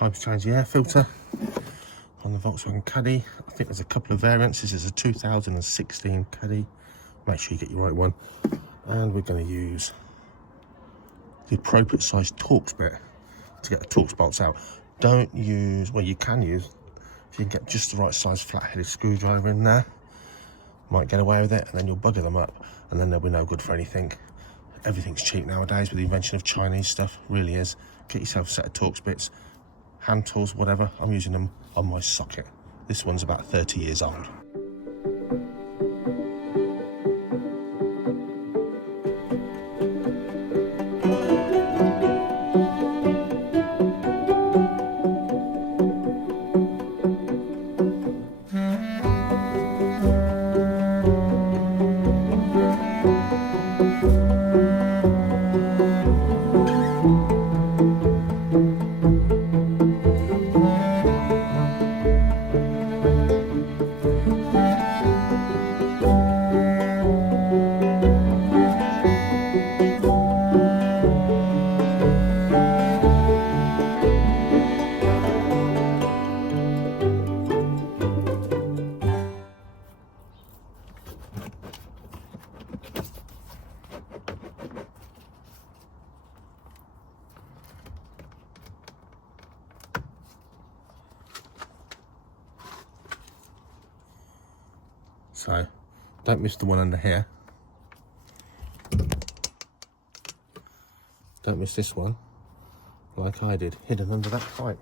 Time to change the air filter on the Volkswagen Caddy. I think there's a couple of variants. This is a 2016 Caddy. Make sure you get your right one. And we're going to use the appropriate size Torx bit to get the Torx bolts out. Don't use, well, you can use, if you can get just the right size flat-headed screwdriver in there, might get away with it, and then you'll bugger them up, and then they'll be no good for anything. Everything's cheap nowadays with the invention of Chinese stuff, really is. Get yourself a set of Torx bits, hand tools, whatever. I'm using them on my socket. This one's about 30 years old. So, don't miss the one under here. Don't miss this one, like I did, hidden under that pipe.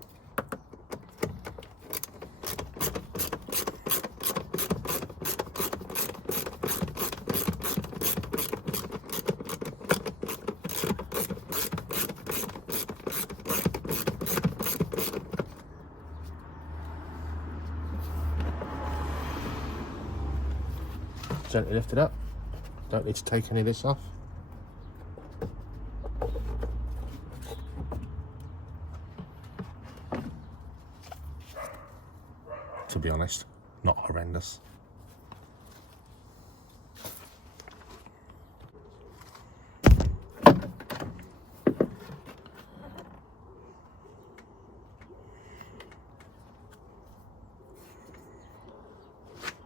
Gently lift it up. Don't need to take any of this off. To be honest, not horrendous.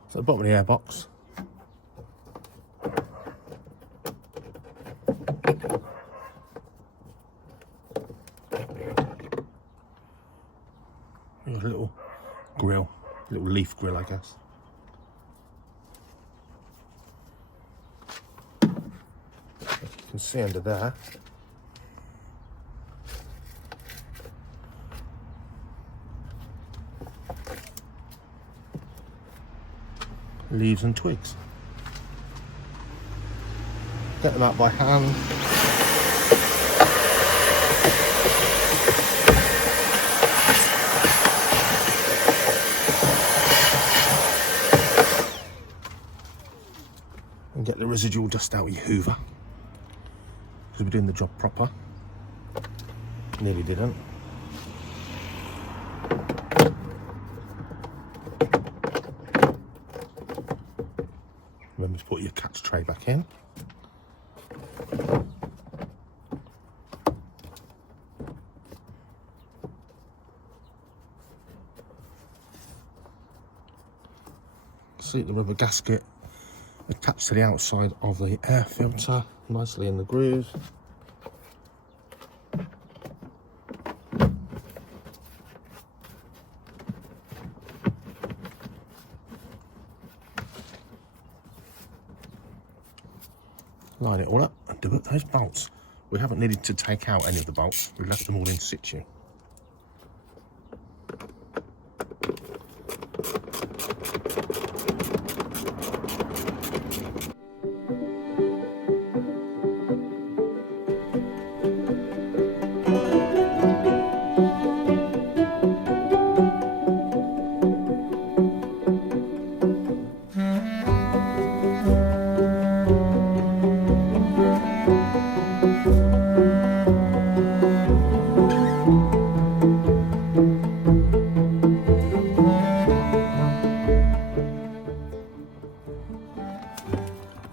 So the bottom of the airbox. A little grill, little leaf grill, I guess. As you can see under there, leaves and twigs. Get them out by hand. And get the residual dust out with your hoover, because we're doing the job proper. Nearly didn't. Remember to put your cat's tray back in. See the rubber gasket attached to the outside of the air filter, nicely in the groove. Line it all up and do up those bolts. We haven't needed to take out any of the bolts, we've left them all in situ.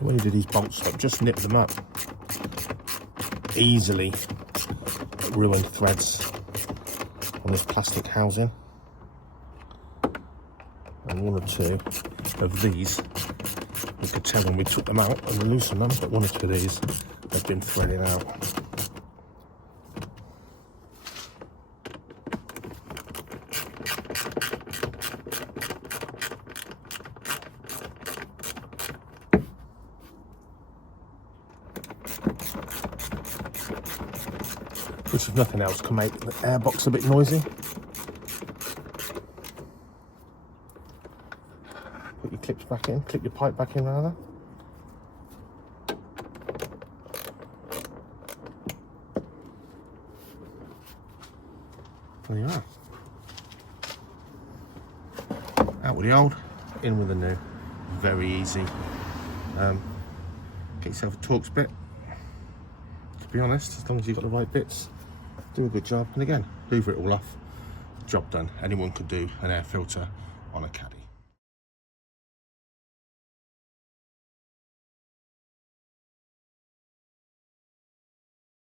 When you do these bolts up, just nip them up. Easily ruined threads. on this plastic housing, and 1 or 2 of these, you could tell when we took them out and loosened them, but 1 or 2 of these have been threaded out. Which, if nothing else, can make the airbox a bit noisy. Put your clips back in, clip your pipe back in rather. There you are. Out with the old, in with the new. Very easy. Get yourself a Torx bit. To be honest, as long as you've got the right bits, do a good job. And again, hoover it all off. Job done. Anyone could do an air filter on a Caddy.